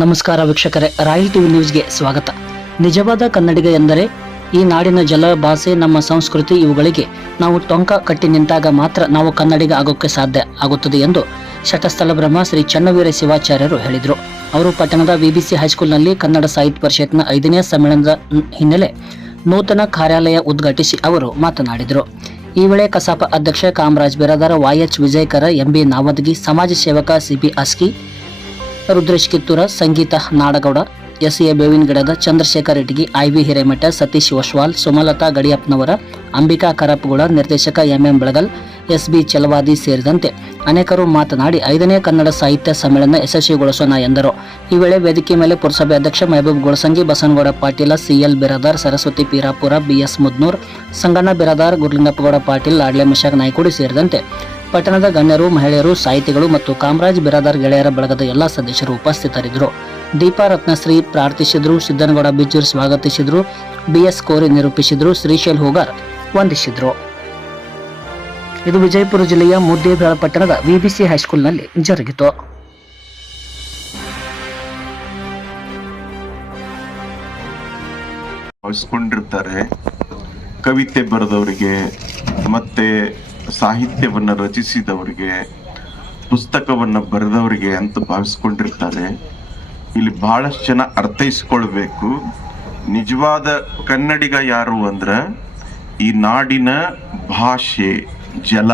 ನಮಸ್ಕಾರ ವೀಕ್ಷಕರೇ, royal TV ನ್ಯೂಸ್ಗೆ ಸ್ವಾಗತ. ನಿಜವಾದ ಕನ್ನಡಿಗ ಎಂದರೆ ಈ ನಾಡಿನ ಜಲ, ಭಾಷೆ, ನಮ್ಮ ಸಂಸ್ಕೃತಿ ಇವುಗಳಿಗೆ ನಾವು ಟೊಂಕ ಕಟ್ಟಿ ನಿಂತಾಗ ಮಾತ್ರ ನಾವು ಕನ್ನಡಿಗ ಆಗೋಕ್ಕೆ ಸಾಧ್ಯ ಆಗುತ್ತದೆ ಎಂದು ಶಟಸ್ಥಲ ಬ್ರಹ್ಮ ಶ್ರೀ ಚನ್ನವೀರ ಶಿವಾಚಾರ್ಯರು ಹೇಳಿದರು. ಅವರು ಪಟ್ಟಣದ ವಿಬಿಸಿ ಹೈಸ್ಕೂಲ್ನಲ್ಲಿ ಕನ್ನಡ ಸಾಹಿತ್ಯ ಪರಿಷತ್ನ ಐದನೇ ಸಮ್ಮೇಳನದ ಹಿನ್ನೆಲೆ ನೂತನ ಕಾರ್ಯಾಲಯ ಉದ್ಘಾಟಿಸಿ ಅವರು ಮಾತನಾಡಿದರು. ಈ ವೇಳೆ ಕಸಾಪ ಅಧ್ಯಕ್ಷ Kamaraj Biradara Y H Vijayakara M B Navadagi, ಸಮಾಜ ಸೇವಕ C B Aski Rudresh Kittur Sangeetha Nadagouda S A Bevinagidad Chandrashekhar Itagi I V Hiremath, Satish Vashwal, Sumalatha Gadiyappanavar, Ambika Karappagouda ನಿರ್ದೇಶಕ M M Belagal S B Chalavadi ಸೇರಿದಂತೆ ಅನೇಕರು ಮಾತನಾಡಿ ಐದನೇ ಕನ್ನಡ ಸಾಹಿತ್ಯ ಸಮ್ಮೇಳನ ಯಶಸ್ವಿಗೊಳಿಸೋಣ ಎಂದರು. ಈ ವೇಳೆ ವೇದಿಕೆ ಮೇಲೆ ಪುರಸಭೆ ಅಧ್ಯಕ್ಷ Mehboob Golasangi, Basanagouda Patil, C L Biradar, Saraswati Peerapur, B S Mudnoor, Sanganna Biradar, Gurulingappagouda Patil Ladle Mashak Naikudi ಸೇರಿದಂತೆ ಪಟ್ಟಣದ ಗಣ್ಯರು, ಮಹಿಳೆಯರು, ಸಾಹಿತಿಗಳು ಮತ್ತು ಕಾಮರಾಜ್ ಬಿರಾದಾರ್ ಗೆಳೆಯರ ಬಳಗದ ಎಲ್ಲ ಸದಸ್ಯರು ಉಪಸ್ಥಿತರಿದ್ದರು. ದೀಪಾ ರತ್ನಶ್ರೀ ಪ್ರಾರ್ಥಿಸಿದ್ರು, ಸಿದ್ದನಗೌಡ ಬಿಜೂರ್ ಸ್ವಾಗತಿಸಿದ್ರು, ಬಿಎಸ್ ಕೋರಿ ನಿರೂಪಿಸಿದ್ರು, ಶ್ರೀಶೈಲ್ ಹೋಗಾರ್ ವಂದಿಸಿದ್ರು. ಇದು ವಿಜಯಪುರ ಜಿಲ್ಲೆಯ ಮುದ್ದೇಬೇಳ ಪಟ್ಟಣದ ವಿಬಿಸಿ ಹೈಸ್ಕೂಲ್ನಲ್ಲಿ ಜರುಗಿತು. ಕವಿತೆ ಬರೆದವರಿಗೆ ಮತ್ತೆ ಸಾಹಿತ್ಯವನ್ನ ರಚಿಸಿದವರಿಗೆ, ಪುಸ್ತಕವನ್ನು ಬರೆದವರಿಗೆ ಅಂತ ಭಾವಿಸ್ಕೊಂಡಿರ್ತಾರೆ. ಇಲ್ಲಿ ಬಹಳಷ್ಟು ಜನ ಅರ್ಥೈಸ್ಕೊಳ್ಬೇಕು. ನಿಜವಾದ ಕನ್ನಡಿಗ ಯಾರು ಅಂದ್ರೆ, ಈ ನಾಡಿನ ಭಾಷೆ, ಜಲ,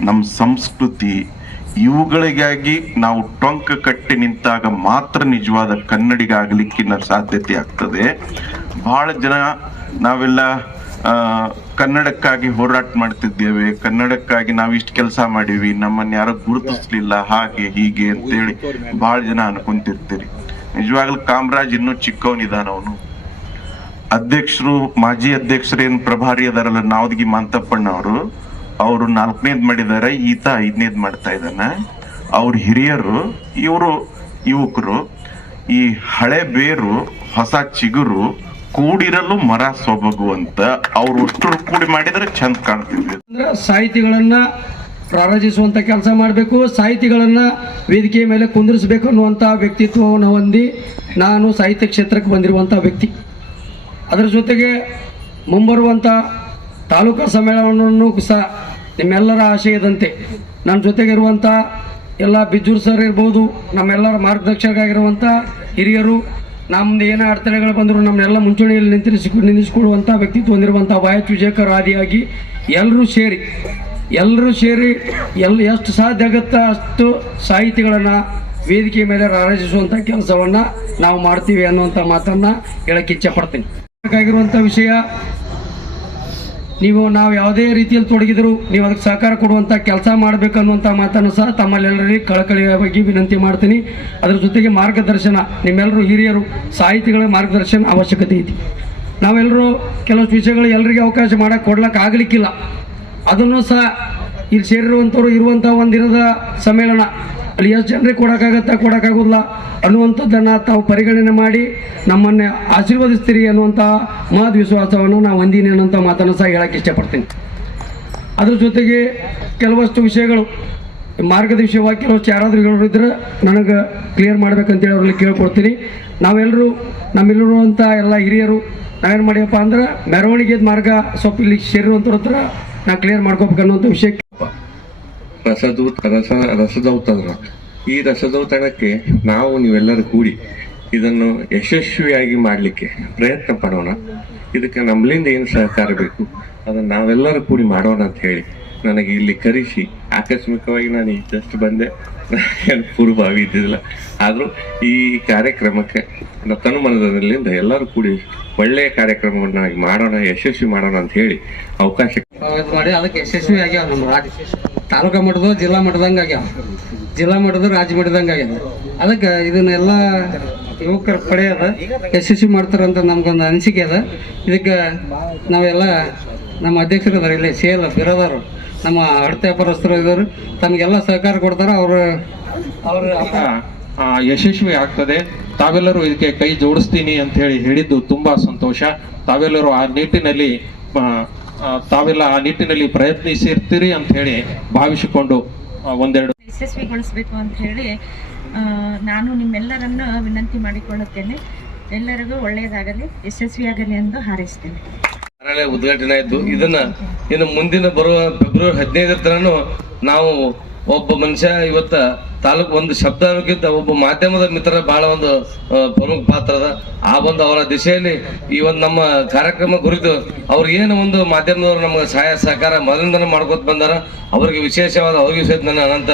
ನಮ್ಮ ಸಂಸ್ಕೃತಿ, ಇವುಗಳಿಗಾಗಿ ನಾವು ಟೊಂಕ ಕಟ್ಟಿ ನಿಂತಾಗ ಮಾತ್ರ ನಿಜವಾದ ಕನ್ನಡಿಗ ಆಗಲಿಕ್ಕಿನ ಸಾಧ್ಯತೆ ಆಗ್ತದೆ. ಬಹಳ ಜನ ನಾವೆಲ್ಲ ಕನ್ನಡಕ್ಕಾಗಿ ಹೋರಾಟ ಮಾಡ್ತಿದ್ದೇವೆ, ಕನ್ನಡಕ್ಕಾಗಿ ನಾವು ಇಷ್ಟು ಕೆಲಸ ಮಾಡೀವಿ, ನಮ್ಮನ್ನ ಯಾರೋ ಗುರುತಿಸ್ಲಿಲ್ಲ, ಹಾಗೆ ಹೀಗೆ ಅಂತೇಳಿ ಬಹಳ ಜನ ಅನ್ಕೊಂತಿರ್ತೀರಿ. ನಿಜವಾಗ್ಲೂ ಕಾಮರಾಜ್ ಇನ್ನೂ ಚಿಕ್ಕವನಿದಾನ ಅವನು. ಅಧ್ಯಕ್ಷರು, ಮಾಜಿ ಅಧ್ಯಕ್ಷರೇನ್ ಪ್ರಭಾರಿ ಅದಾರಲ್ಲ ನಾವದಗಿ ಮಾಂತಪ್ಪಣ್ಣ ಅವರು ಅವರು ನಾಲ್ಕನೇದ್ ಮಾಡಿದಾರೆ, ಈತ ಐದನೇದ್ ಮಾಡ್ತಾ ಇದ್ದಾನೆ ಅವ್ರ ಹಿರಿಯರು, ಇವರು ಯುವಕರು, ಈ ಹಳೆ ಬೇರು, ಹೊಸ ಚಿಗುರು ಕೂಡಿರಲು ಮರ ಸೊಬಗು ಅಂತ ಅವ್ರು ಉಷ್ಟು ಕೂಡಿ ಮಾಡಿದ್ರೆ ಚಂದ ಕಾಣ್ತಿದ್ವಿ. ಅಂದ್ರೆ ಸಾಹಿತಿಗಳನ್ನ ಪ್ರಾರಂಭಿಸುವಂತ ಕೆಲಸ ಮಾಡಬೇಕು, ಸಾಹಿತಿಗಳನ್ನ ವೇದಿಕೆಯ ಮೇಲೆ ಕುಂದಿರಿಸಬೇಕು ಅನ್ನುವಂಥ ವ್ಯಕ್ತಿತ್ವವನ್ನು ಹೊಂದಿ ನಾನು ಸಾಹಿತ್ಯ ಕ್ಷೇತ್ರಕ್ಕೆ ಬಂದಿರುವಂಥ ವ್ಯಕ್ತಿ. ಅದರ ಜೊತೆಗೆ ಮುಂಬರುವಂಥ ತಾಲೂಕಾ ಸಮ್ಮೇಳನವನ್ನು ಸಹ ನಿಮ್ಮೆಲ್ಲರ ಆಶಯದಂತೆ. ನನ್ನ ಜೊತೆಗೆ ಇರುವಂತ ಎಲ್ಲ ಬಿಜ್ಜೂರು ಸರ್ ಇರ್ಬೋದು, ನಮ್ಮೆಲ್ಲರ ಮಾರ್ಗದರ್ಶಕರಾಗಿರುವಂಥ ಹಿರಿಯರು ನಮ್ದು ಏನೇ ಅಡೆತಡೆಗಳು ಬಂದರೂ ನಮ್ಮನ್ನೆಲ್ಲ ಮುಂಚೂಣಿಯಲ್ಲಿ ನಿಂತಿರಿಸಿ ನಿಲ್ಲಿಸ್ಕೊಳ್ಳುವಂಥ ವ್ಯಕ್ತಿತ್ವ ಹೊಂದಿರುವಂಥ ವಾಯಚ್ ವಿಜಯಕರ್ ಆದಿಯಾಗಿ ಎಲ್ಲರೂ ಸೇರಿ ಎಲ್ಲರೂ ಸೇರಿ ಎಲ್ಲ ಎಷ್ಟು ಸಾಧ್ಯ ಆಗುತ್ತೋ ಅಷ್ಟು ಸಾಹಿತಿಗಳನ್ನು ವೇದಿಕೆ ಮೇಲೆ ರಾರಾಜಿಸುವಂಥ ಕೆಲಸವನ್ನು ನಾವು ಮಾಡ್ತೀವಿ ಅನ್ನುವಂಥ ಮಾತನ್ನು ಹೇಳಕ್ಕೆ ಇಚ್ಛೆ ಪಡ್ತೀನಿ. ಬೇಕಾಗಿರುವಂಥ ವಿಷಯ ನೀವು ನಾವು ಯಾವುದೇ ರೀತಿಯಲ್ಲಿ ತೊಡಗಿದ್ರು ನೀವು ಅದಕ್ಕೆ ಸಹಕಾರ ಕೊಡುವಂಥ ಕೆಲಸ ಮಾಡಬೇಕನ್ನುವಂಥ ಮಾತನ್ನು ಸಹ ತಮ್ಮಲ್ಲೆಲ್ಲರಿಗೆ ಕಳಕಳಿಯಾಗಿ ವಿನಂತಿ ಮಾಡ್ತೀನಿ. ಅದರ ಜೊತೆಗೆ ಮಾರ್ಗದರ್ಶನ, ನಿಮ್ಮೆಲ್ಲರೂ ಹಿರಿಯರು ಸಾಹಿತಿಗಳ ಮಾರ್ಗದರ್ಶನ ಅವಶ್ಯಕತೆ ಐತಿ. ನಾವೆಲ್ಲರೂ ಕೆಲವು ವಿಷಯಗಳು ಎಲ್ಲರಿಗೆ ಅವಕಾಶ ಮಾಡೋಕ್ಕೆ ಕೊಡ್ಲಿಕ್ಕೆ ಆಗಲಿಕ್ಕಿಲ್ಲ. ಅದನ್ನು ಸಹ ಇಲ್ಲಿ ಸೇರಿರುವಂಥವ್ರು ಇರುವಂಥ ಒಂದಿನದ ಸಮ್ಮೇಳನ ಅಲ್ಲಿ ಎಷ್ಟು ಜನರಿಗೆ ಕೊಡೋಕ್ಕಾಗತ್ತಾ ಕೊಡೋಕ್ಕಾಗೋದಿಲ್ಲ ಅನ್ನುವಂಥದ್ದನ್ನು ತಾವು ಪರಿಗಣನೆ ಮಾಡಿ ನಮ್ಮನ್ನು ಆಶೀರ್ವದಿಸ್ತೀರಿ ಅನ್ನುವಂಥ ಮಹದ್ ವಿಶ್ವಾಸವನ್ನು ನಾವು ಹೊಂದೀನಿ ಅನ್ನೋಂಥ ಮಾತನ್ನು ಸಹ ಹೇಳಕ್ಕೆ ಇಷ್ಟಪಡ್ತೀನಿ. ಅದ್ರ ಜೊತೆಗೆ ಕೆಲವಷ್ಟು ವಿಷಯಗಳು ಮಾರ್ಗದ ವಿಷಯವಾಗಿ ಕೆಲವಷ್ಟು ಯಾರಾದರೂ ಹೇಳಿದ್ರೆ ನನಗೆ ಕ್ಲಿಯರ್ ಮಾಡ್ಬೇಕಂತೇಳಿ ಅವ್ರಲ್ಲಿ ಕೇಳ್ಕೊಡ್ತೀನಿ. ನಾವೆಲ್ಲರೂ ನಮ್ಮಿಲ್ಲಿರುವಂಥ ಎಲ್ಲ ಹಿರಿಯರು, ನಾವೇನು ಮಾಡಿಯಪ್ಪ ಅಂದ್ರೆ ಮೆರವಣಿಗೆ ಮಾರ್ಗ ಸ್ವಲ್ಪ ಇಲ್ಲಿ ಸೇರಿರುವಂಥವ್ರ ಹತ್ರ ನಾ ಕ್ಲಿಯರ್ ಮಾಡ್ಕೋಬೇಕು ಅನ್ನೋಂಥ ವಿಷಯ ರಸದೂತ, ರಸ ರಸದೌತಣ ಈ ರಸದೌತಣಕ್ಕೆ ನಾವು ನೀವೆಲ್ಲರೂ ಕೂಡಿ ಇದನ್ನು ಯಶಸ್ವಿಯಾಗಿ ಮಾಡಲಿಕ್ಕೆ ಪ್ರಯತ್ನ ಪಡೋಣ. ಇದಕ್ಕೆ ನಮ್ಮಲಿಂದ ಏನು ಸಹಕಾರ ಬೇಕು? ಅದನ್ನು ನಾವೆಲ್ಲರೂ ಕೂಡಿ ಮಾಡೋಣ ಅಂತ ಹೇಳಿ ನನಗೆ ಇಲ್ಲಿ ಕರೆಸಿ, ಆಕಸ್ಮಿಕವಾಗಿ ನಾನು ಇದ್ದಷ್ಟು ಬಂದೆ. ಪೂರ್ವಭಾವಿ ಇದ್ದಿದ್ದಿಲ್ಲ. ಆದರೂ ಈ ಕಾರ್ಯಕ್ರಮಕ್ಕೆ ತನು ತನುಮನದಲ್ಲಿಂದ ಎಲ್ಲರೂ ಕೂಡಿ ಒಳ್ಳೆಯ ಕಾರ್ಯಕ್ರಮವನ್ನಾಗಿ ಮಾಡೋಣ, ಯಶಸ್ವಿ ಮಾಡೋಣ ಅಂತ ಹೇಳಿ ಅವಕಾಶ ಮಾಡಿ ಅದಕ್ಕೆ ಯಶಸ್ವಿಯಾಗಿ ಅವನು ಮಾಡಿ. ತಾಲೂಕಾ ಮಟ್ಟದ ಜಿಲ್ಲಾ ಮಟ್ಟದಂಗೆ ಆಗ್ಯಾವ. ಜಿಲ್ಲಾ ಮಟ್ಟದ ರಾಜ್ಯ ಮಟ್ಟದಂಗೆ ಆಗ್ಯಾವ. ಅದಕ್ಕೆ ಇದನ್ನೆಲ್ಲ ಯುವಕರ ಪಡೆಯದ ಯಶಸ್ವಿ ಮಾಡ್ತಾರಂತ ನಮ್ಗೊಂದು ಅನಿಸಿಕೆ ಅದ. ಇದಕ್ಕೆ ನಾವೆಲ್ಲ ನಮ್ಮ ಅಧ್ಯಕ್ಷರು ಇದ್ದಾರೆ ಇಲ್ಲಿ ಸೇಲ್ ಬಿರೋದಾರು ನಮ್ಮ ಅಡತೆ ವ್ಯಾಪಾರಸ್ಥರು ಇದ್ದಾರೆ ತಮಗೆಲ್ಲ ಸಹಕಾರ ಕೊಡ್ತಾರೆ, ಅವರು ಅವ್ರ ಯಶಸ್ವಿ ಆಗ್ತದೆ. ತಾವೆಲ್ಲರೂ ಇದಕ್ಕೆ ಕೈ ಜೋಡಿಸ್ತೀನಿ ಅಂತ ಹೇಳಿ ಹೇಳಿದ್ದು ತುಂಬಾ ಸಂತೋಷ. ತಾವೆಲ್ಲರೂ ಆ ನಿಟ್ಟಿನಲ್ಲಿ ತಾವೆಲ್ಲ ಆ ನಿಟ್ಟಿನಲ್ಲಿ ಪ್ರಯತ್ನಿಸಿರ್ತೀರಿ ಅಂತ ಹೇಳಿ ಭಾವಿಸಿಕೊಂಡು ಒಂದೆರಡು ಯಶಸ್ವಿಗೊಳಿಸಬೇಕು ಅಂತ ಹೇಳಿ ನಾನು ನಿಮ್ಮೆಲ್ಲರನ್ನ ವಿನಂತಿ ಮಾಡಿಕೊಳ್ಳುತ್ತೇನೆ. ಎಲ್ಲರಿಗೂ ಒಳ್ಳೆಯದಾಗಲಿ ಯಶಸ್ವಿಯಾಗಲಿ ಎಂದು ಹಾರೈಸ್ತೇನೆ. ನಾಳೆ ಉದ್ಘಾಟನೆ ಆಯಿತು. ಇದನ್ನ ಇನ್ನು ಮುಂದಿನ ಬರುವ ಫೆಬ್ರವರಿ ಹದಿನೈದರ ತನಕ ನಾವು ಒಬ್ಬ ಮನುಷ್ಯ ಇವತ್ತ ತಾಲೂಕು ಒಂದು ಶಬ್ದ ಅನ್ನೋಕ್ಕಿಂತ ಒಬ್ಬ ಮಾಧ್ಯಮದ ಮಿತ್ರ ಬಹಳ ಒಂದು ಪ್ರಮುಖ ಪಾತ್ರ ಅದ ಆ ಒಂದು ಅವರ ದಿಶೆಯಲ್ಲಿ ಈ ಒಂದು ನಮ್ಮ ಕಾರ್ಯಕ್ರಮ ಕುರಿತು ಅವ್ರು ಏನು ಒಂದು ಮಾಧ್ಯಮದವರು ನಮಗೆ ಸಹಾಯ, ಸಹಕಾರ ಮೊದಲಿಂದನೂ ಮಾಡ್ಕೊತ ಬಂದಾರ. ಅವರಿಗೆ ವಿಶೇಷವಾದ ಅವ್ರಿಗೆ ಸಹಿತ ನನ್ನ ಅನಂತ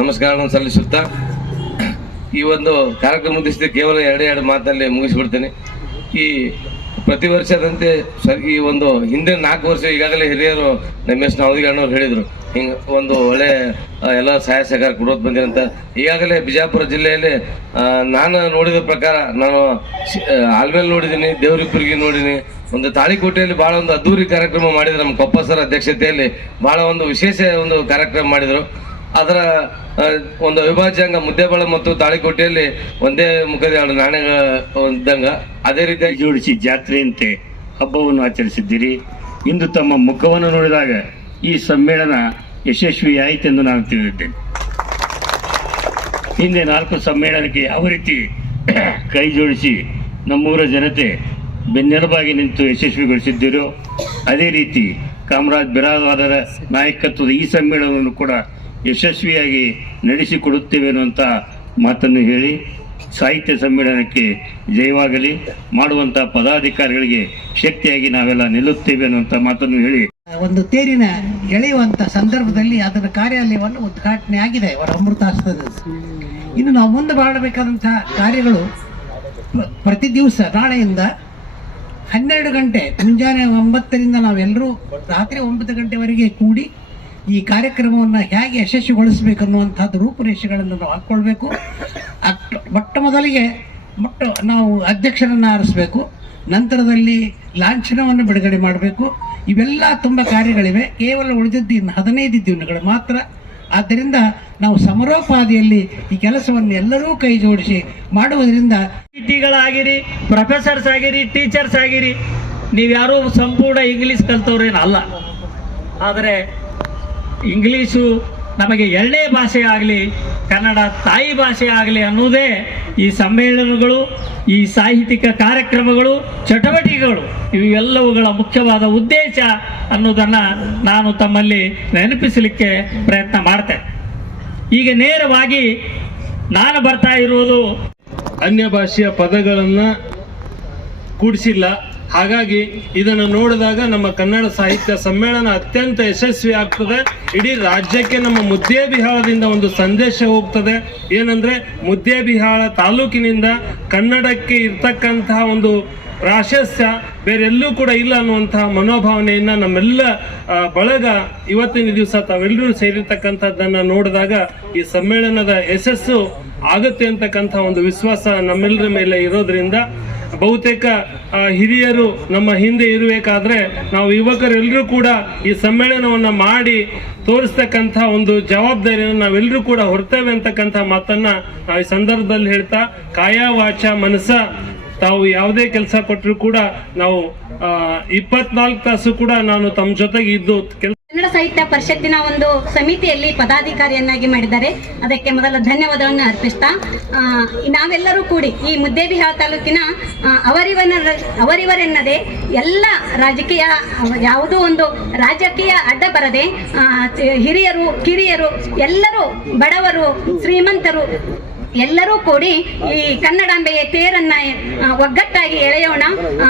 ನಮಸ್ಕಾರವನ್ನು ಸಲ್ಲಿಸುತ್ತಾ ಈ ಒಂದು ಕಾರ್ಯಕ್ರಮ ಉದ್ದೇಶಿಸಿ ಕೇವಲ ಎರಡು ಎರಡು ಮಾತಲ್ಲಿ ಮುಗಿಸ್ಬಿಡ್ತೀನಿ. ಈ ಪ್ರತಿ ವರ್ಷದಂತೆ ಸರ್ ಈ ಒಂದು ಹಿಂದೆ ನಾಲ್ಕು ವರ್ಷ ಈಗಾಗಲೇ ಹಿರಿಯರು ನಮ್ಮ ಎಸ್ ನಾವದಿಗಣ್ಣವ್ರು ಹೇಳಿದ್ರು. ಹಿಂಗ ಒಂದು ಒಳ್ಳೆ ಎಲ್ಲ ಸಹಾಯ ಸಹಕಾರ ಕೊಡೋದು ಬಂದಿರಂತ. ಈಗಾಗಲೇ ಬಿಜಾಪುರ ಜಿಲ್ಲೆಯಲ್ಲಿ ನಾನು ನೋಡಿದ ಪ್ರಕಾರ ನಾನು ಆಲ್ಮೇಲ್ ನೋಡಿದ್ದೀನಿ ದೇವರಿಪ್ಪರಿಗೆ ನೋಡಿದ್ದೀನಿ ಒಂದು ತಾಳಿಕೋಟೆಯಲ್ಲಿ ಬಹಳ ಒಂದು ಅದ್ದೂರಿ ಕಾರ್ಯಕ್ರಮ ಮಾಡಿದ್ರು ನಮ್ಮ ಕೊಪ್ಪ ಸರ್ ಅಧ್ಯಕ್ಷತೆಯಲ್ಲಿ. ಬಹಳ ಒಂದು ವಿಶೇಷ ಒಂದು ಕಾರ್ಯಕ್ರಮ ಮಾಡಿದ್ರು. ಅದರ ಒಂದು ಅವಿಭಾಜ್ಯಾಂಗ ಮುದ್ದೆಬಾಳ ಮತ್ತು ತಾಳಿಕೋಟೆಯಲ್ಲಿ ಒಂದೇ ಮುಖದ ಎರಡು ನಾಣ್ಯಗಳ ಇದ್ದಂಗ. ಅದೇ ರೀತಿಯಾಗಿ ಜೋಡಿಸಿ ಜಾತ್ರೆಯಂತೆ ಹಬ್ಬವನ್ನು ಆಚರಿಸಿದ್ದೀರಿ. ಇಂದು ತಮ್ಮ ಮುಖವನ್ನು ನೋಡಿದಾಗ ಈ ಸಮ್ಮೇಳನ ಯಶಸ್ವಿಯಾಯಿತೆಂದು ನಾನು ತಿಳಿದಿದ್ದೇನೆ. ಹಿಂದೆ ನಾಲ್ಕು ಸಮ್ಮೇಳನಕ್ಕೆ ಯಾವ ರೀತಿ ಕೈ ಜೋಡಿಸಿ ನಮ್ಮೂರ ಜನತೆ ಬೆನ್ನೆಲುಬಾಗಿ ನಿಂತು ಯಶಸ್ವಿಗೊಳಿಸಿದ್ದೀರೋ, ಅದೇ ರೀತಿ ಕಾಮರಾಜ್ ಬಿರಾದಾರರ ನಾಯಕತ್ವದ ಈ ಸಮ್ಮೇಳನವನ್ನು ಕೂಡ ಯಶಸ್ವಿಯಾಗಿ ನಡೆಸಿಕೊಡುತ್ತೇವೆ ಅನ್ನುವಂಥ ಮಾತನ್ನು ಹೇಳಿ, ಸಾಹಿತ್ಯ ಸಮ್ಮೇಳನಕ್ಕೆ ಜಯವಾಗಲಿ ಮಾಡುವಂಥ ಪದಾಧಿಕಾರಿಗಳಿಗೆ ಶಕ್ತಿಯಾಗಿ ನಾವೆಲ್ಲ ನಿಲ್ಲುತ್ತೇವೆ ಅನ್ನುವಂಥ ಮಾತನ್ನು ಹೇಳಿ ಒಂದು ತೇರಿನ ಎಳೆಯುವಂಥ ಸಂದರ್ಭದಲ್ಲಿ ಅದರ ಕಾರ್ಯಾಲಯವನ್ನು ಉದ್ಘಾಟನೆ ಆಗಿದೆ ಅವರ ಅಮೃತಾಸ್ತ್ರದಲ್ಲಿ ಇನ್ನು ನಾವು ಮುಂದೆ ಮಾಡಬೇಕಾದಂತಹ ಕಾರ್ಯಗಳು ಪ್ರತಿ ದಿವಸ ನಾಳೆಯಿಂದ ಹನ್ನೆರಡು ಗಂಟೆ, ಮುಂಜಾನೆ ಒಂಬತ್ತರಿಂದ ನಾವೆಲ್ಲರೂ ರಾತ್ರಿ ಒಂಬತ್ತು ಗಂಟೆವರೆಗೆ ಕೂಡಿ ಈ ಕಾರ್ಯಕ್ರಮವನ್ನು ಹೇಗೆ ಯಶಸ್ವಿಗೊಳಿಸಬೇಕು ಅನ್ನುವಂಥದ್ದು ರೂಪುರೇಷೆಗಳನ್ನು ನಾವು ಹಾಕ್ಕೊಳ್ಬೇಕು. ಮೊಟ್ಟ ಮೊದಲಿಗೆ ಮೊಟ್ಟ ನಾವು ಅಧ್ಯಕ್ಷರನ್ನು ಆರಿಸಬೇಕು. ನಂತರದಲ್ಲಿ ಲಾಂಛನವನ್ನು ಬಿಡುಗಡೆ ಮಾಡಬೇಕು. ಇವೆಲ್ಲ ತುಂಬ ಕಾರ್ಯಗಳಿವೆ. ಕೇವಲ ಉಳಿದಿದ್ದು ಇನ್ನು ಹದಿನೈದು ದಿನಗಳು ಮಾತ್ರ. ಆದ್ದರಿಂದ ನಾವು ಸಮರೋಪಾದಿಯಲ್ಲಿ ಈ ಕೆಲಸವನ್ನು ಎಲ್ಲರೂ ಕೈ ಜೋಡಿಸಿ ಮಾಡುವುದರಿಂದ ಟಿಗಳಾಗಿರಿ ಪ್ರೊಫೆಸರ್ಸ್ ಆಗಿರಿ ಟೀಚರ್ಸ್ ಆಗಿರಿ ನೀವ್ಯಾರೂ ಸಂಪೂರ್ಣ ಇಂಗ್ಲೀಷ್ ಕಲ್ತವ್ರೇನು ಅಲ್ಲ. ಆದರೆ ಇಂಗ್ಲೀಷು ನಮಗೆ ಎರಡನೇ ಭಾಷೆ ಆಗಲಿ ಕನ್ನಡ ತಾಯಿ ಭಾಷೆ ಆಗಲಿ ಅನ್ನೋದೇ ಈ ಸಮ್ಮೇಳನಗಳು, ಈ ಸಾಹಿತ್ಯಿಕ ಕಾರ್ಯಕ್ರಮಗಳು, ಚಟುವಟಿಕೆಗಳು. ಇವೆಲ್ಲವುಗಳ ಮುಖ್ಯವಾದ ಉದ್ದೇಶ ಅನ್ನೋದನ್ನು ನಾನು ತಮ್ಮಲ್ಲಿ ನೆನಪಿಸಲಿಕ್ಕೆ ಪ್ರಯತ್ನ ಮಾಡ್ತೇನೆ. ಈಗ ನೇರವಾಗಿ ನಾನು ಬರ್ತಾ ಇರುವುದು ಅನ್ಯ ಭಾಷೆಯ ಪದಗಳನ್ನು ಕೂಡಿಸಿಲ್ಲ. ಹಾಗಾಗಿ ಇದನ್ನು ನೋಡಿದಾಗ ನಮ್ಮ ಕನ್ನಡ ಸಾಹಿತ್ಯ ಸಮ್ಮೇಳನ ಅತ್ಯಂತ ಯಶಸ್ವಿ ಆಗ್ತದೆ. ಇಡೀ ರಾಜ್ಯಕ್ಕೆ ನಮ್ಮ ಮುದ್ದೆ ಬಿಹಾಳದಿಂದ ಒಂದು ಸಂದೇಶ ಹೋಗ್ತದೆ. ಏನಂದ್ರೆ ಮುದ್ದೇಬಿಹಾಳ ತಾಲೂಕಿನಿಂದ ಕನ್ನಡಕ್ಕೆ ಇರ್ತಕ್ಕಂತಹ ಒಂದು ಪ್ರಾಶಸ್ತ್ಯ ಬೇರೆಲ್ಲೂ ಕೂಡ ಇಲ್ಲ ಅನ್ನುವಂತಹ ಮನೋಭಾವನೆಯನ್ನ ನಮ್ಮೆಲ್ಲ ಬಳಗ ಇವತ್ತಿನ ದಿವಸ ತಾವೆಲ್ಲರೂ ಸೇರಿರ್ತಕ್ಕಂಥದ್ದನ್ನ ನೋಡಿದಾಗ ಈ ಸಮ್ಮೇಳನದ ಯಶಸ್ಸು ಆಗುತ್ತೆ ಅಂತಕ್ಕಂಥ ಒಂದು ವಿಶ್ವಾಸ ನಮ್ಮೆಲ್ಲರ ಮೇಲೆ ಇರೋದ್ರಿಂದ ಬಹುತೇಕ ಹಿರಿಯರು ನಮ್ಮ ಹಿಂದೆ ಇರಬೇಕಾದ್ರೆ ನಾವು ಯುವಕರೆಲ್ಲರೂ ಕೂಡ ಈ ಸಮ್ಮೇಳನವನ್ನು ಮಾಡಿ ತೋರಿಸ್ತಕ್ಕಂಥ ಒಂದು ಜವಾಬ್ದಾರಿಯನ್ನು ನಾವೆಲ್ಲರೂ ಕೂಡ ಹೊರ್ತೇವೆ ಅಂತಕ್ಕಂಥ ಮಾತನ್ನ ನಾವು ಈ ಸಂದರ್ಭದಲ್ಲಿ ಹೇಳ್ತಾ, ಕಾಯ ವಾಚ ಮನಸ ತಾವು ಯಾವುದೇ ಕೆಲಸ ಕೊಟ್ಟರು ಕೂಡ ನಾವು ಇಪ್ಪತ್ನಾಲ್ಕು ತಾಸು ಕೂಡ ನಾನು ತಮ್ಮ ಜೊತೆಗೆ ಇದ್ದು ಕೆಲಸ ಕನ್ನಡ ಸಾಹಿತ್ಯ ಪರಿಷತ್ತಿನ ಒಂದು ಸಮಿತಿಯಲ್ಲಿ ಪದಾಧಿಕಾರಿಯನ್ನಾಗಿ ಮಾಡಿದ್ದಾರೆ. ಅದಕ್ಕೆ ಮೊದಲ ಧನ್ಯವಾದವನ್ನು ಅರ್ಪಿಸ್ತಾ ನಾವೆಲ್ಲರೂ ಕೂಡಿ ಈ ಮುದ್ದೇಬಿಹಾಳ ತಾಲೂಕಿನ ಅವರಿವನ ಅವರಿವರೆನ್ನದೆ ಎಲ್ಲ ರಾಜಕೀಯ, ಯಾವುದೋ ಒಂದು ರಾಜಕೀಯ ಅಡ್ಡ ಬರದೆ ಹಿರಿಯರು, ಕಿರಿಯರು ಎಲ್ಲರೂ ಬಡವರು, ಶ್ರೀಮಂತರು ಎಲ್ಲರೂ ಕೂಡಿ ಈ ಕನ್ನಡಾಂಬೆಯ ತೇರನ್ನ ಒಗ್ಗಟ್ಟಾಗಿ ಎಳೆಯೋಣ.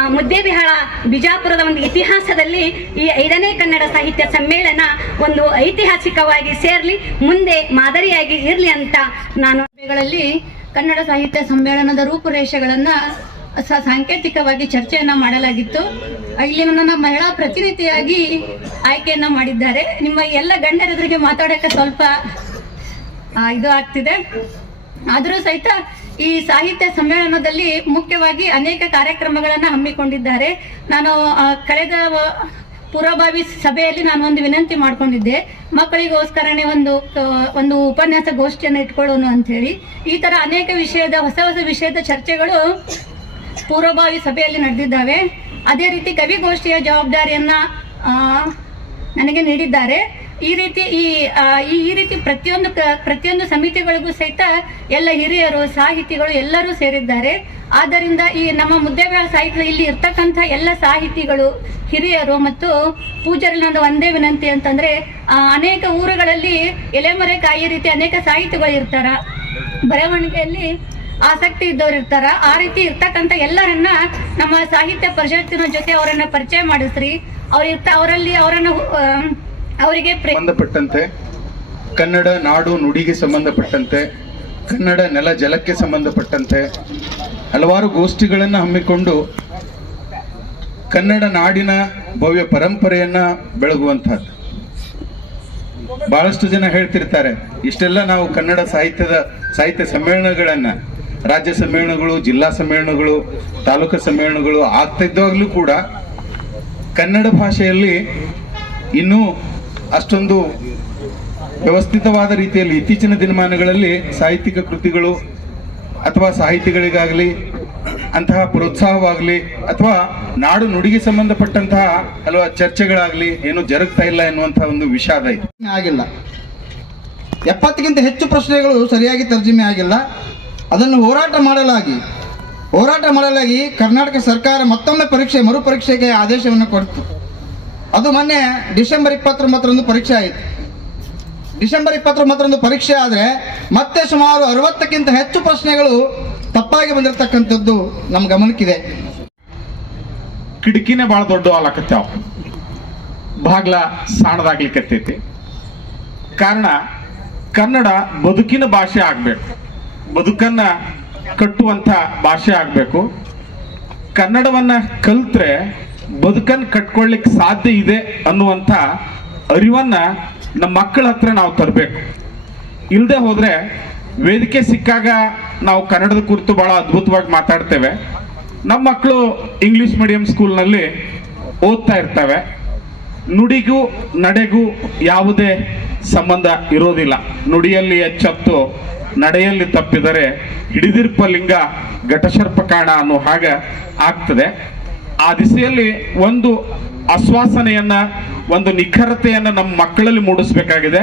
ಮುದ್ದೇಬಿಹಾಳ ಬಿಜಾಪುರದ ಒಂದು ಇತಿಹಾಸದಲ್ಲಿ ಈ ಐದನೇ ಕನ್ನಡ ಸಾಹಿತ್ಯ ಸಮ್ಮೇಳನ ಒಂದು ಐತಿಹಾಸಿಕವಾಗಿ ಸೇರ್ಲಿ ಮುಂದೆ ಮಾದರಿಯಾಗಿ ಇರಲಿ ಅಂತ ನಾನು ಕನ್ನಡ ಸಾಹಿತ್ಯ ಸಮ್ಮೇಳನದ ರೂಪುರೇಷೆಗಳನ್ನ ಸಾಂಕೇತಿಕವಾಗಿ ಚರ್ಚೆಯನ್ನ ಮಾಡಲಾಗಿತ್ತು. ಇಲ್ಲಿ ನನ್ನ ಮಹಿಳಾ ಪ್ರತಿನಿಧಿಯಾಗಿ ಆಯ್ಕೆಯನ್ನ ಮಾಡಿದ್ದಾರೆ. ನಿಮ್ಮ ಎಲ್ಲ ಗಣ್ಯರೆದುರಿಗೆ ಮಾತಾಡಕ್ಕೆ ಸ್ವಲ್ಪ ಇದು ಆಗ್ತಿದೆ. ಆದರೂ ಸಹಿತ ಈ ಸಾಹಿತ್ಯ ಸಮ್ಮೇಳನದಲ್ಲಿ ಮುಖ್ಯವಾಗಿ ಅನೇಕ ಕಾರ್ಯಕ್ರಮಗಳನ್ನು ಹಮ್ಮಿಕೊಂಡಿದ್ದಾರೆ. ನಾನು ಕಳೆದ ಪೂರ್ವಭಾವಿ ಸಭೆಯಲ್ಲಿ ನಾನು ಒಂದು ವಿನಂತಿ ಮಾಡಿಕೊಂಡಿದ್ದೆ. ಮಕ್ಕಳಿಗೋಸ್ಕರನೇ ಒಂದು ಒಂದು ಉಪನ್ಯಾಸ ಗೋಷ್ಠಿಯನ್ನು ಇಟ್ಕೊಳ್ಳೋಣ ಅಂತ ಹೇಳಿ ಈ ಥರ ಅನೇಕ ವಿಷಯದ, ಹೊಸ ಹೊಸ ವಿಷಯದ ಚರ್ಚೆಗಳು ಪೂರ್ವಭಾವಿ ಸಭೆಯಲ್ಲಿ ನಡೆದಿದ್ದಾವೆ. ಅದೇ ರೀತಿ ಕವಿಗೋಷ್ಠಿಯ ಜವಾಬ್ದಾರಿಯನ್ನು ನನಗೆ ನೀಡಿದ್ದಾರೆ. ಈ ರೀತಿ ಈ ಈ ರೀತಿ ಪ್ರತಿಯೊಂದು ಪ್ರತಿಯೊಂದು ಸಮಿತಿಗಳಿಗೂ ಸಹಿತ ಎಲ್ಲ ಹಿರಿಯರು, ಸಾಹಿತಿಗಳು ಎಲ್ಲರೂ ಸೇರಿದ್ದಾರೆ. ಆದ್ದರಿಂದ ಈ ನಮ್ಮ ಮುದ್ದೆಗಳ ಸಾಹಿತ್ಯ ಇಲ್ಲಿ ಇರ್ತಕ್ಕಂಥ ಎಲ್ಲ ಸಾಹಿತಿಗಳು, ಹಿರಿಯರು ಮತ್ತು ಪೂಜಾರಿ ಒಂದೇ ವಿನಂತಿ ಅಂತಂದ್ರೆ ಅನೇಕ ಊರುಗಳಲ್ಲಿ ಎಲೆಮರೆಕಾಯಿ ರೀತಿ ಅನೇಕ ಸಾಹಿತಿಗಳು ಇರ್ತಾರ. ಬರವಣಿಗೆಯಲ್ಲಿ ಆಸಕ್ತಿ ಇದ್ದವ್ರು ಇರ್ತಾರ. ಆ ರೀತಿ ಇರ್ತಕ್ಕಂಥ ಎಲ್ಲರನ್ನ ನಮ್ಮ ಸಾಹಿತ್ಯ ಪರಿಷತ್ತಿನ ಜೊತೆ ಅವರನ್ನ ಪರಿಚಯ ಮಾಡಿಸ್ರಿ. ಅವ್ರ ಇರ್ತ, ಅವರಲ್ಲಿ ಅವರನ್ನ ಅವರಿಗೆ ಸಂಬಂಧಪಟ್ಟಂತೆ, ಕನ್ನಡ ನಾಡು ನುಡಿಗೆ ಸಂಬಂಧಪಟ್ಟಂತೆ, ಕನ್ನಡ ನೆಲ ಜಲಕ್ಕೆ ಸಂಬಂಧಪಟ್ಟಂತೆ ಹಲವಾರು ಗೋಷ್ಠಿಗಳನ್ನು ಹಮ್ಮಿಕೊಂಡು ಕನ್ನಡ ನಾಡಿನ ಭವ್ಯ ಪರಂಪರೆಯನ್ನ ಬೆಳಗುವಂತಹದ್ದು. ಬಹಳಷ್ಟು ಜನ ಹೇಳ್ತಿರ್ತಾರೆ, ಇಷ್ಟೆಲ್ಲ ನಾವು ಕನ್ನಡ ಸಾಹಿತ್ಯದ ಸಾಹಿತ್ಯ ಸಮ್ಮೇಳನಗಳನ್ನ, ರಾಜ್ಯ ಸಮ್ಮೇಳನಗಳು, ಜಿಲ್ಲಾ ಸಮ್ಮೇಳನಗಳು, ತಾಲೂಕು ಸಮ್ಮೇಳನಗಳು ಆಗ್ತಿದ್ದಾಗಲೂ ಕೂಡ ಕನ್ನಡ ಭಾಷೆಯಲ್ಲಿ ಇನ್ನೂ ಅಷ್ಟೊಂದು ವ್ಯವಸ್ಥಿತವಾದ ರೀತಿಯಲ್ಲಿ ಇತ್ತೀಚಿನ ದಿನಮಾನಗಳಲ್ಲಿ ಸಾಹಿತ್ಯಿಕ ಕೃತಿಗಳು ಅಥವಾ ಸಾಹಿತಿಗಳಿಗಾಗಲಿ ಅಂತಹ ಪ್ರೋತ್ಸಾಹವಾಗಲಿ, ಅಥವಾ ನಾಡು ನುಡಿಗೆ ಸಂಬಂಧಪಟ್ಟಂತಹ ಹಲವು ಚರ್ಚೆಗಳಾಗಲಿ ಏನು ಜರುಗ್ತಾ ಇಲ್ಲ ಎನ್ನುವಂತಹ ಒಂದು ವಿಷಾದ ಇದೆ. ಆಗಿಲ್ಲ. ಎಪ್ಪತ್ತಕ್ಕಿಂತ ಹೆಚ್ಚು ಪ್ರಶ್ನೆಗಳು ಸರಿಯಾಗಿ ತರ್ಜಮೆ ಆಗಿಲ್ಲ. ಅದನ್ನು ಹೋರಾಟ ಮಾಡಲಾಗಿ ಹೋರಾಟ ಮಾಡಲಾಗಿ ಕರ್ನಾಟಕ ಸರ್ಕಾರ ಮತ್ತೊಮ್ಮೆ ಪರೀಕ್ಷೆ, ಮರುಪರೀಕ್ಷೆಗೆ ಆದೇಶವನ್ನು ಕೊಡ್ತು. ಅದು ಮೊನ್ನೆ ಡಿಸೆಂಬರ್ ಇಪ್ಪತ್ತೊಂಬತ್ತರಂದು ಪರೀಕ್ಷೆ ಆಯಿತು. ಡಿಸೆಂಬರ್ ಇಪ್ಪತ್ತೊಂಬತ್ತರಂದು ಪರೀಕ್ಷೆ ಆದರೆ ಮತ್ತೆ ಸುಮಾರು ಅರವತ್ತಕ್ಕಿಂತ ಹೆಚ್ಚು ಪ್ರಶ್ನೆಗಳು ತಪ್ಪಾಗಿ ಬಂದಿರತಕ್ಕಂಥದ್ದು ನಮ್ಮ ಗಮನಕ್ಕಿದೆ. ಕಿಟಕಿನೇ ಭಾಳ ದೊಡ್ಡ ಆಲಕತ್ತಾವ ಬಾಗ್ಲ ಸಣ್ಣದಾಗ್ಲಿಕ್ಕತ್ತೈತಿ ಕಾರಣ ಕನ್ನಡ ಬದುಕಿನ ಭಾಷೆ ಆಗಬೇಕು. ಬದುಕನ್ನು ಕಟ್ಟುವಂಥ ಭಾಷೆ ಆಗಬೇಕು. ಕನ್ನಡವನ್ನ ಕಲ್ತ್ರೆ ಬದುಕನ್ನು ಕಟ್ಕೊಳ್ಳಿಕ್ಕೆ ಸಾಧ್ಯ ಇದೆ ಅನ್ನುವಂಥ ಅರಿವನ್ನ ನಮ್ಮ ಮಕ್ಕಳ ಹತ್ರ ನಾವು ತರಬೇಕು. ಇಲ್ಲದೆ ಹೋದರೆ ವೇದಿಕೆ ಸಿಕ್ಕಾಗ ನಾವು ಕನ್ನಡದ ಕುರಿತು ಬಹಳ ಅದ್ಭುತವಾಗಿ ಮಾತಾಡ್ತೇವೆ. ನಮ್ಮ ಮಕ್ಕಳು ಇಂಗ್ಲಿಷ್ ಮೀಡಿಯಂ ಸ್ಕೂಲ್ನಲ್ಲಿ ಓದ್ತಾ ಇರ್ತವೆ. ನುಡಿಗೂ ನಡೆಗೂ ಯಾವುದೇ ಸಂಬಂಧ ಇರೋದಿಲ್ಲ. ನುಡಿಯಲ್ಲಿ ಎಚ್ಚತ್ತು, ನಡೆಯಲ್ಲಿ ತಪ್ಪಿದರೆ ಹಿಡಿದಿರ್ಪ ಲಿಂಗ ಘಟಸರ್ಪ ಕಾಣ ಅನ್ನೋ ಹಾಗೆ ಆಗ್ತದೆ. ಆ ದಿಸೆಯಲ್ಲಿ ಒಂದು ಆಶ್ವಾಸನೆಯನ್ನ ಒಂದು ನಿಖರತೆಯನ್ನು ನಮ್ಮ ಮಕ್ಕಳಲ್ಲಿ ಮೂಡಿಸ್ಬೇಕಾಗಿದೆ.